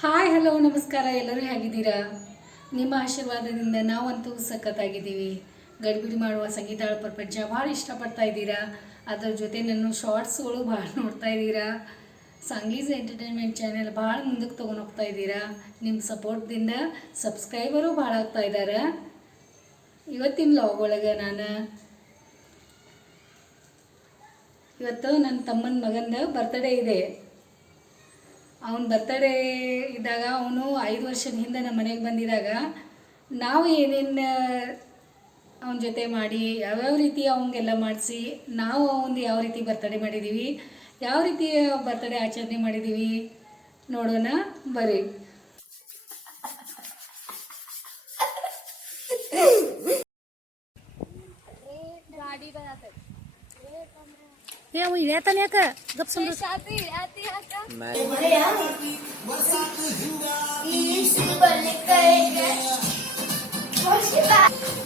Hi, hello, ನಮಸ್ಕಾರ, ಎಲ್ಲರೂ ಹೇಗಿದ್ದೀರಾ? ನಿಮ್ಮ ಆಶೀರ್ವಾದದಿಂದ ನಾವಂತೂ ಸಖತ್ತಾಗಿದ್ದೀವಿ. ಗಡಿಬಿಡಿ ಮಾಡುವ ಸಂಗೀತಾಳ ಪ್ರಪಂಚ ಭಾಳ ಇಷ್ಟಪಡ್ತಾ ಇದ್ದೀರಾ? ಅದರ ಜೊತೆ ನನ್ನ ಶಾರ್ಟ್ಸ್ಗಳು ಭಾಳ ನೋಡ್ತಾ ಇದ್ದೀರಾ? ಸಂಗೀಸ್ ಎಂಟರ್ಟೈನ್ಮೆಂಟ್ ಚಾನೆಲ್ ಭಾಳ ಮುಂದಕ್ಕೆ ತೊಗೊಂಡು ಹೋಗ್ತಾ ಇದ್ದೀರಾ? ನಿಮ್ಮ ಸಪೋರ್ಟ್ದಿಂದ ಸಬ್ಸ್ಕ್ರೈಬರು ಭಾಳ ಆಗ್ತಾ ಇದ್ದಾರೆ. ಇವತ್ತಿನ ಲಾಗ್ ಒಳಗೆ ನಾನು ಇವತ್ತು ನನ್ನ ತಮ್ಮನ ಮಗಂದ ಬರ್ತಡೇ ಇದೆ. ಅವನ ಬರ್ತಡೇ ಇದ್ದಾಗ ಅವನು ಐದು ವರ್ಷದ ಹಿಂದೆ ನಮ್ಮ ಮನೆಗೆ ಬಂದಿದ್ದಾಗ ನಾವು ಏನೇನು ಅವನ ಜೊತೆ ಮಾಡಿ, ಯಾವ್ಯಾವ ರೀತಿ ಅವನಿಗೆಲ್ಲ ಮಾಡಿಸಿ, ನಾವು ಅವನದು ಯಾವ ರೀತಿ ಬರ್ತಡೇ ಮಾಡಿದ್ದೀವಿ ಯಾವ ರೀತಿ ಬರ್ತಡೇ ಆಚರಣೆ ಮಾಡಿದ್ದೀವಿ ನೋಡೋಣ ಬರ್ರಿ ये वही रहता नहीं का गप समझो शादी आती है का मैं बरसात हुआ इस बल करेगा खुशी बात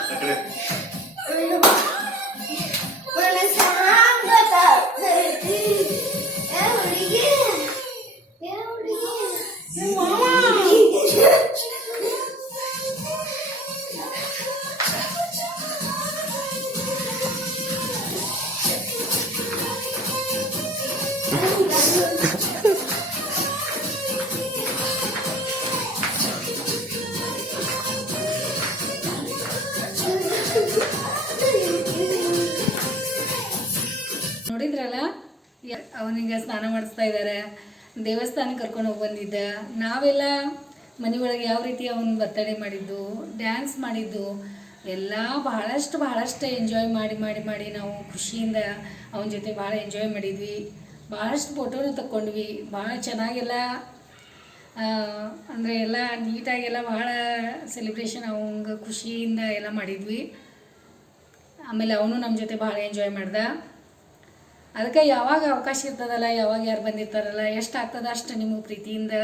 ಅವನಿಗೆ ಸ್ನಾನ ಮಾಡಿಸ್ತಾ ಇದ್ದಾರೆ ದೇವಸ್ಥಾನಕ್ಕೆ ಕರ್ಕೊಂಡು ಹೋಗಿ ಬಂದಿದ್ದ. ನಾವೆಲ್ಲ ಮನೆ ಒಳಗೆ ಯಾವ ರೀತಿ ಅವನ ಬರ್ತಡೆ ಮಾಡಿದ್ದು ಡ್ಯಾನ್ಸ್ ಮಾಡಿದ್ದು, ಎಲ್ಲ ಬಹಳಷ್ಟು ಬಹಳಷ್ಟು ಎಂಜಾಯ್ ಮಾಡಿ ಮಾಡಿ ಮಾಡಿ ನಾವು ಖುಷಿಯಿಂದ ಅವನ ಜೊತೆ ಭಾಳ ಎಂಜಾಯ್ ಮಾಡಿದ್ವಿ. ಭಾಳಷ್ಟು ಫೋಟೋನು ತಕ್ಕೊಂಡ್ವಿ. ಭಾಳ ಚೆನ್ನಾಗೆಲ್ಲ ಅಂದರೆ ಎಲ್ಲ ನೀಟಾಗೆಲ್ಲ ಭಾಳ ಸೆಲೆಬ್ರೇಷನ್ ಅವಂಗೆ ಖುಷಿಯಿಂದ ಎಲ್ಲ ಮಾಡಿದ್ವಿ. ಆಮೇಲೆ ಅವನು ನಮ್ಮ ಜೊತೆ ಭಾಳ ಎಂಜಾಯ್ ಮಾಡ್ದ. ಅದಕ್ಕೆ ಯಾವಾಗ ಅವಕಾಶ ಇರ್ತದಲ್ಲ ಯಾವಾಗ ಯಾರು ಬಂದಿರ್ತಾರಲ್ಲ ಎಷ್ಟು ಆಗ್ತದ ಅಷ್ಟು ನಿಮಗೆ ಪ್ರೀತಿಯಿಂದ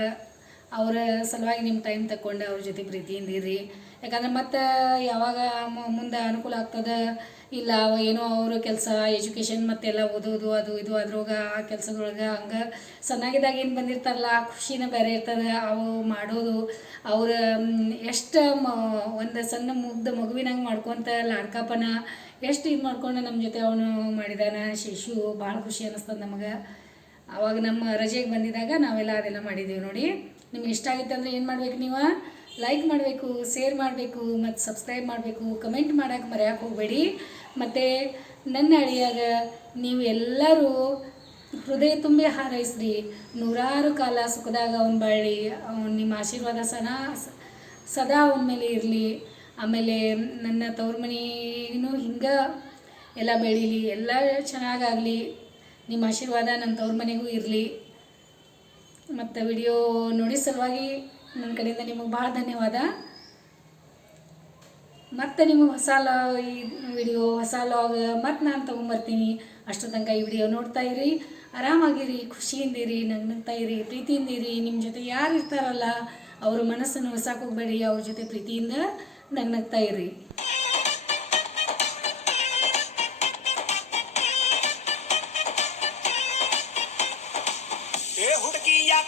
ಅವರ ಸಲುವಾಗಿ ನಿಮ್ಮ ಟೈಮ್ ತಗೊಂಡು ಅವ್ರ ಜೊತೆ ಪ್ರೀತಿಯಿಂದ ಇರ್ರಿ. ಯಾಕಂದ್ರೆ ಮತ್ತೆ ಯಾವಾಗ ಮುಂದೆ ಅನುಕೂಲ ಆಗ್ತದೆ? ಇಲ್ಲ ಏನೋ ಅವರ ಕೆಲಸ ಎಜುಕೇಷನ್ ಮತ್ತೆಲ್ಲ ಓದೋದು, ಅದು ಇದು ಅದ್ರೊಳಗೆ ಆ ಕೆಲಸದೊಳಗೆ ಹಂಗೆ ಸಣ್ಣಾಗಿದ್ದಾಗ ಏನು ಬಂದಿರ್ತಾರಲ್ಲ ಆ ಖುಷಿನೇ ಬೇರೆ ಇರ್ತದೆ. ಅವು ಮಾಡೋದು, ಅವ್ರ ಎಷ್ಟು ಮ, ಒಂದು ಸಣ್ಣ ಮುಗ್ಧ ಮಗುವಿನಂಗೆ ಮಾಡ್ಕೊತ ಲಾಡ್ಕಪ್ಪನ ಎಷ್ಟು ಇದು ಮಾಡ್ಕೊಂಡು ನಮ್ಮ ಜೊತೆ ಅವನು ಮಾಡಿದಾನ? ಶಿಶು ಭಾಳ ಖುಷಿ ಅನ್ನಿಸ್ತದೆ ನಮಗೆ. ಅವಾಗ ನಮ್ಮ ರಜೆಗೆ ಬಂದಿದ್ದಾಗ ನಾವೆಲ್ಲ ಅದೆಲ್ಲ ಮಾಡಿದ್ದೀವಿ ನೋಡಿ. ನಿಮ್ಗೆ ಇಷ್ಟ ಆಗಿತ್ತು ಅಂದರೆ ಏನು ಮಾಡ್ಬೇಕು ನೀವು? ಲೈಕ್ ಮಾಡಬೇಕು ಶೇರ್ ಮಾಡಬೇಕು, ಮತ್ತು ಸಬ್ಸ್ಕ್ರೈಬ್ ಮಾಡಬೇಕು ಕಮೆಂಟ್ ಮಾಡೋಕೆ ಮರೆಯೋಕೆ ಹೋಗಬೇಡಿ. ಮತ್ತು ನನ್ನ ಅಳಿಯಾಗ ನೀವು ಎಲ್ಲರೂ ಹೃದಯ ತುಂಬಿ ಹಾರೈಸ್ರಿ. ನೂರಾರು ಕಾಲ ಸುಖದಾಗ ಅವನ ಬಾಳಿ ಅವ್ನು ನಿಮ್ಮ ಆಶೀರ್ವಾದ ಸನಾ ಸದಾ ಅವನ ಮೇಲೆ ಇರಲಿ. ಆಮೇಲೆ ನನ್ನ ತವ್ರ ಮನೆಯೂ ಹಿಂಗೆ ಎಲ್ಲ ಬೆಳೀಲಿ. ಎಲ್ಲ ಚೆನ್ನಾಗಾಗಲಿ. ನಿಮ್ಮ ಆಶೀರ್ವಾದ ನನ್ನ ತವ್ರ ಮನೆಗೂ ಇರಲಿ. ಮತ್ತು ವಿಡಿಯೋ ನೋಡಿ ಸಲುವಾಗಿ ನನ್ನ ಕಡೆಯಿಂದ ನಿಮಗೆ ಭಾಳ ಧನ್ಯವಾದ. ಮತ್ತು ನಿಮಗೆ ಹೊಸ ಲಾ ಈ ವಿಡಿಯೋ, ಹೊಸ ಲಾಗ್ ಮತ್ತು ನಾನು ತೊಗೊಂಬರ್ತೀನಿ. ಅಷ್ಟು ತನಕ ಈ ವಿಡಿಯೋ ನೋಡ್ತಾ ಇರಿ. ಆರಾಮಾಗಿರಿ, ಖುಷಿಯಿಂದ ಇರಿ, ನಗ್ನಗ್ತಾ ಇರಿ, ಪ್ರೀತಿಯಿಂದ ಇರಿ. ನಿಮ್ಮ ಜೊತೆ ಯಾರು ಇರ್ತಾರಲ್ಲ, ಅವ್ರ ಮನಸ್ಸನ್ನು ಹೊಸಕ್ಕೆ ಹೋಗ್ಬೇಡಿ. ಅವ್ರ ಜೊತೆ ಪ್ರೀತಿಯಿಂದ ನಗ್ನಗ್ತಾ ಇರಿ.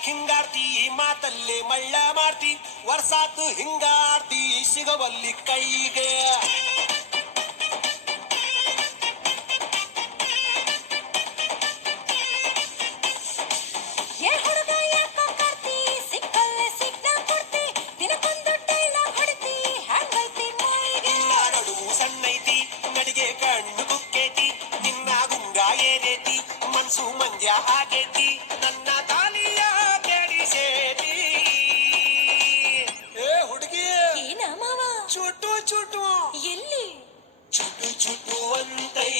ಹಿಂಗಾರ್ತಿ ಈ ಮಾತಲ್ಲಿ ಮಳ್ಳ ಮಾಡ್ತಿ. ವರ್ಷಾತು ಹಿಂಗಾರ್ತಿ ಸಿಗವಲ್ಲಿ ಕೈಗೆ. ಕಣ್ಣು ಕುಕ್ಕೇತಿ ನಿನ್ನ ಗುಂಗ ಏನೇತಿ? ಮನ್ಸು ಮಂದ್ಯ ಆಗೇತಿ ನನ್ನ ಚುಟು ಚುಟು ಎಲ್ಲಿ ಚುಟು ಚುಟು ಅಂತೈ